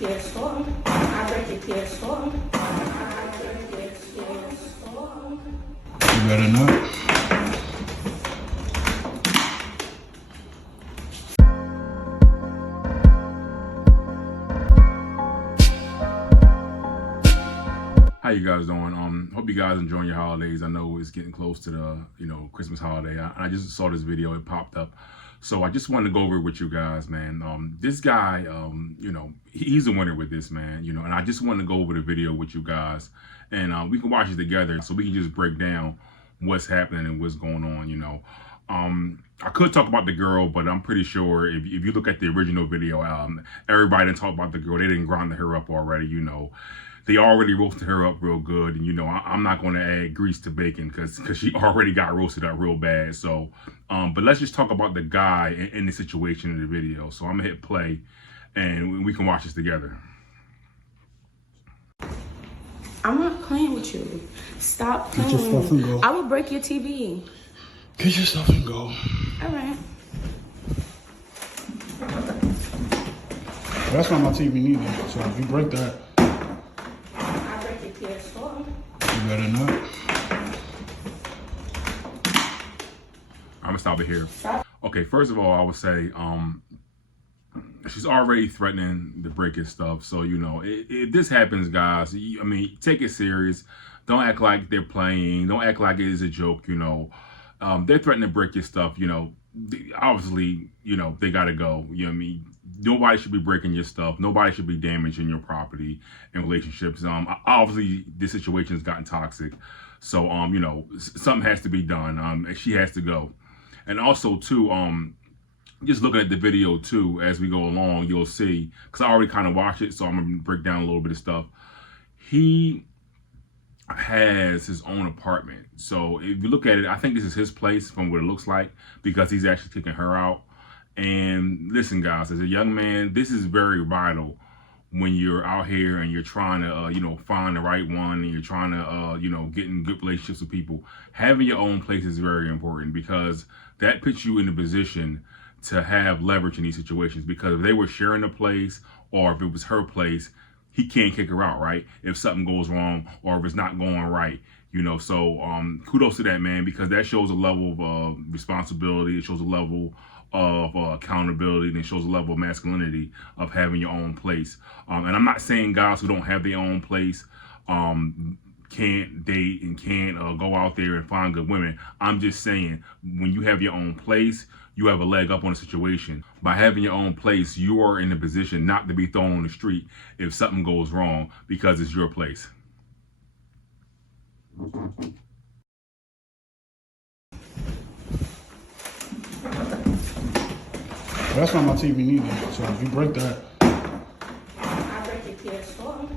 PS4. I break your PS4. I break your PS4. You better not. How you guys doing? Hope you guys enjoying your holidays. I know it's getting close to the Christmas holiday. I just saw this video, it popped up, so I just wanted to go over it with you guys, man. This guy, he's a winner with this, man. And I just wanted to go over the video with you guys, and we can watch it together, so we can just break down what's happening and what's going on. I could talk about the girl, but I'm pretty sure if you look at the original video, everybody didn't talk about the girl. They didn't grind her up already, They already roasted her up real good, and I'm not going to add grease to bacon because she already got roasted up real bad. So, but let's just talk about the guy in the situation in the video. So I'm gonna hit play, and we can watch this together. I'm not playing with you. Stop playing. Get your stuff and go. I will break your TV. Get your stuff and go. All right. That's not my TV neither. So if you break that, PS4. you better not. I'm gonna stop it here. Stop. Okay, first of all, I would say she's already threatening to break his stuff. So if this happens, guys, take it serious. Don't act like they're playing. Don't act like it is a joke. They're threatening to break your stuff. Obviously, they gotta go. Nobody should be breaking your stuff. Nobody should be damaging your property and relationships. Obviously, this situation has gotten toxic. So, something has to be done. She has to go. And also, too, just looking at the video, too, as we go along, you'll see, because I already kind of watched it, so I'm going to break down a little bit of stuff. He has his own apartment. So, if you look at it, I think this is his place from what it looks like, because he's actually kicking her out. And listen, guys, as a young man, this is very vital when you're out here and you're trying to, find the right one, and you're trying to, get in good relationships with people. Having your own place is very important, because that puts you in a position to have leverage in these situations. Because if they were sharing a place, or if it was her place, he can't kick her out, right? If something goes wrong, or if it's not going right. So kudos to that, man, because that shows a level of responsibility. It shows a level of accountability, and it shows a level of masculinity of having your own place. And I'm not saying guys who don't have their own place can't date and can't go out there and find good women. I'm just saying, when you have your own place, you have a leg up on a situation. By having your own place, you are in a position not to be thrown on the street if something goes wrong, because it's your place. That's not my TV neither. So if you break that, I break your PS4.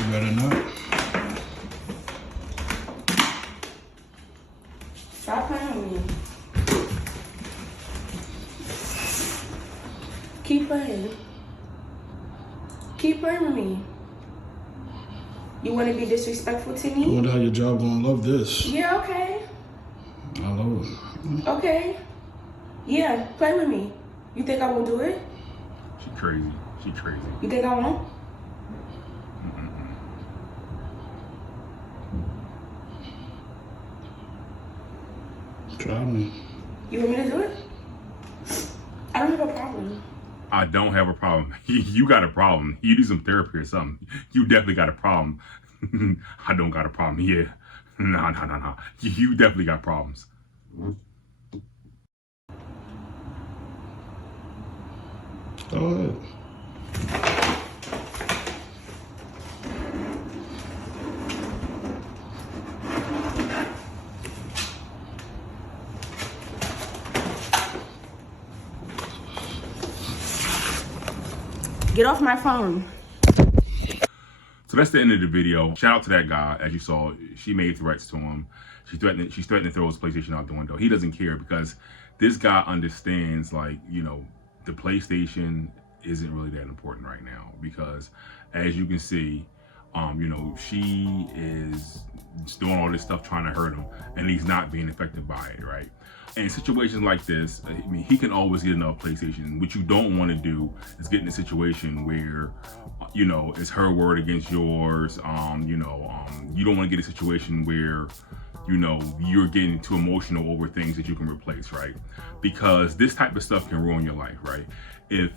you better not. Stop playing with me. Keep playing. Keep playing with me. You want to be disrespectful to I me? wonder how your job gonna love this. Yeah, okay. I love it. Okay. Yeah, play with me. You think I won't do it? She crazy. She crazy. You think I won't? Try me. You want me to do it? I don't have a problem. I don't have a problem. You got a problem. You need some therapy or something. You definitely got a problem. I don't got a problem. Yeah. Nah. You definitely got problems. Go ahead. Get off my phone. So that's the end of the video. Shout out to that guy. As you saw, she made threats to him. She's threatening to throw his PlayStation out the window. He doesn't care, because this guy understands, the PlayStation isn't really that important right now, because as you can see, she is doing all this stuff trying to hurt him, and he's not being affected by it, right? And in situations like this, he can always get another PlayStation. What you don't want to do is get in a situation where you know, it's her word against yours. You don't want to get a situation where, you know, you're getting too emotional over things that you can replace, right? Because this type of stuff can ruin your life, right? If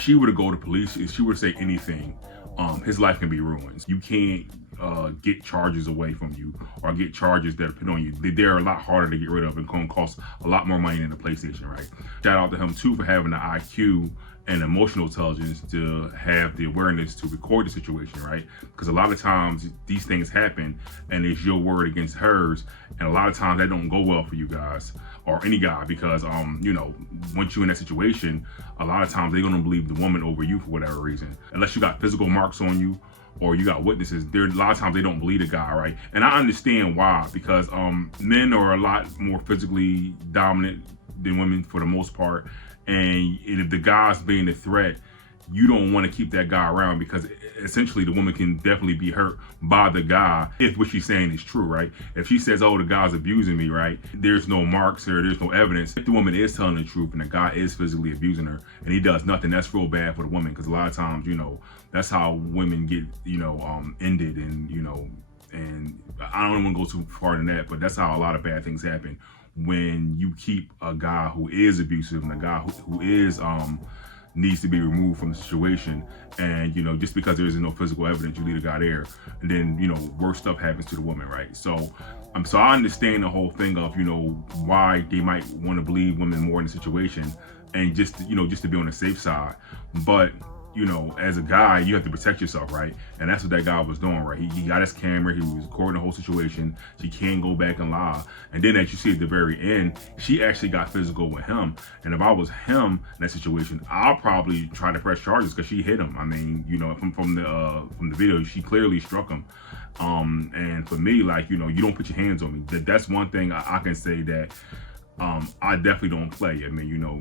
she were to go to police, if she were to say anything, his life can be ruined. You can't get charges away from you or get charges that are put on you. They're a lot harder to get rid of and going to cost a lot more money than the PlayStation, right? Shout out to him too for having the IQ and emotional intelligence to have the awareness to record the situation, right? Because a lot of times these things happen and it's your word against hers, and a lot of times that don't go well for you guys or any guy, because you know, once you're in that situation, a lot of times they're gonna believe the woman over you for whatever reason, unless you got physical marks on you or you got witnesses. There a lot of times they don't believe the guy, right? And I understand why, because men are a lot more physically dominant than women for the most part. And if the guy's being a threat, you don't want to keep that guy around, because essentially the woman can definitely be hurt by the guy if what she's saying is true, right? If she says, oh, the guy's abusing me, right? There's no marks or there's no evidence. If the woman is telling the truth and the guy is physically abusing her and he does nothing, that's real bad for the woman, because a lot of times, you know, that's how women get, you know, ended, and, you know, and I don't want to go too far in that, but that's how a lot of bad things happen when you keep a guy who is abusive and a guy who is needs to be removed from the situation, and, you know, just because there isn't no physical evidence, you leave a guy there, and then, you know, worse stuff happens to the woman, right? So so I understand the whole thing of, you know, why they might want to believe women more in the situation, and just, you know, just to be on the safe side. But, you know, as a guy, you have to protect yourself, right? And that's what that guy was doing, right? He got his camera, he was recording the whole situation. She can't go back and lie. And then, as you see at the very end, she actually got physical with him. And if I was him in that situation, I'll probably try to press charges, because she hit him. I mean, you know, from the video, she clearly struck him. And for me, like, you know, you don't put your hands on me. That's one thing I can say that I definitely don't play. I mean, you know,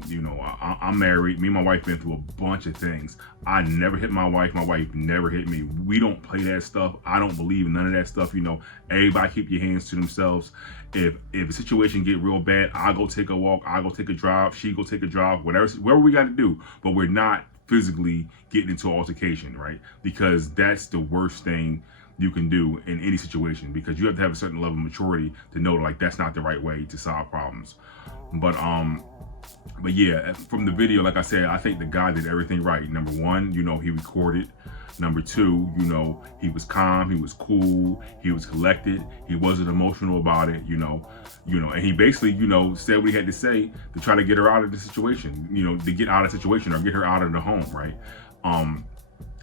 I'm married. Me and my wife been through a bunch of things. I never hit my wife. My wife never hit me. We don't play that stuff. I don't believe in none of that stuff. You know, everybody keep your hands to themselves. If a situation get real bad, I'll go take a walk. I'll go take a drive. She go take a drive. Whatever we got to do. But we're not physically getting into an altercation, right? Because that's the worst thing you can do in any situation, because you have to have a certain level of maturity to know, like, that's not the right way to solve problems. But yeah, from the video, like I said, I think the guy did everything right. Number one, you know, he recorded. Number two, you know, he was calm, he was cool, he was collected, he wasn't emotional about it, you know, and he basically, you know, said what he had to say to try to get her out of the situation, you know, to get out of the situation or get her out of the home, right?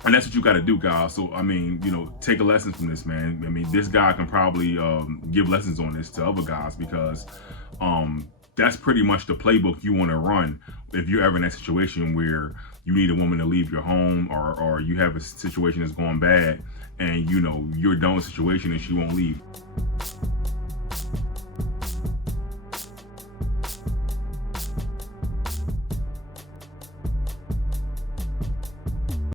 And that's what you got to do, guys. So, I mean, you know, take a lesson from this, man. I mean, this guy can probably give lessons on this to other guys, because that's pretty much the playbook you want to run if you're ever in that situation where you need a woman to leave your home, or you have a situation that's going bad and, you know, you're done with the situation and she won't leave.